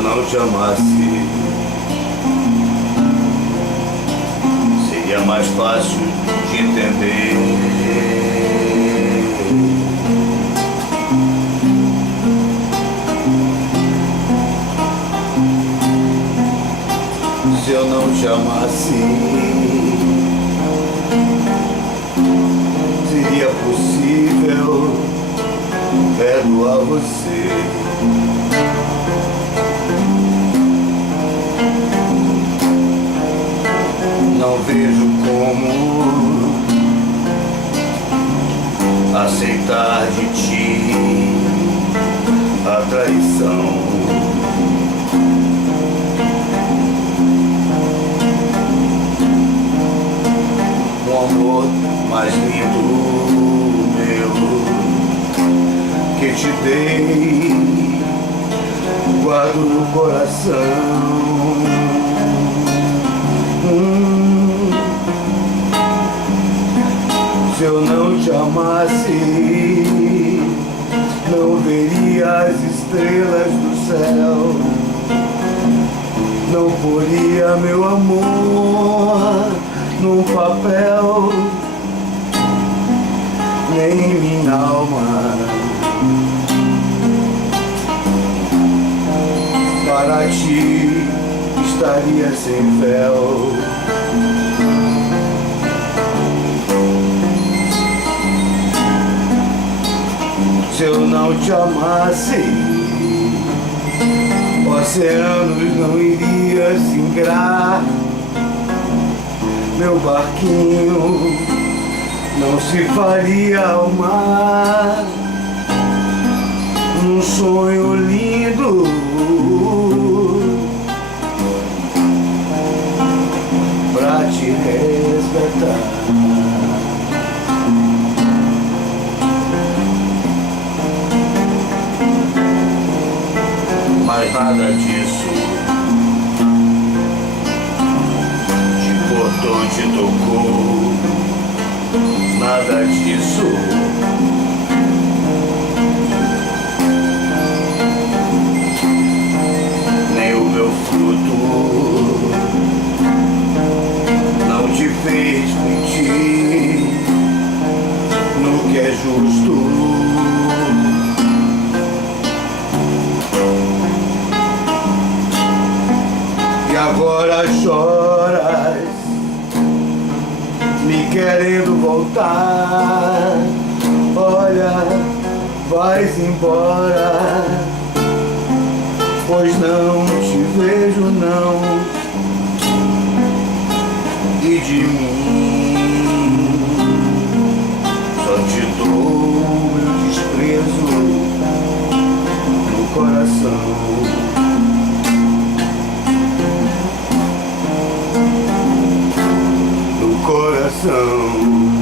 eu não te amasse, seria mais fácil de entender. Se eu não te amasse, seria possível perdoar você. Não vejo como aceitar de ti a traição. Um amor mais lindo, meu, que te dei, guardo no coração. Se eu não te amasse, não veria as estrelas do céu, não poria meu amor num papel, nem minha alma para ti estaria sem véu. Se eu não te amasse, oceanos não iriam singrar, meu barquinho não se faria ao mar. Um sonho lindo pra te resgatar. Mas nada disso te cortou, te tocou, nada disso nem o meu fruto não te fez mentir no que é justo. E agora choras, me querendo voltar. Olha, vais embora, pois não te vejo não, e de mim só te dou meu desprezo no coração. Coração.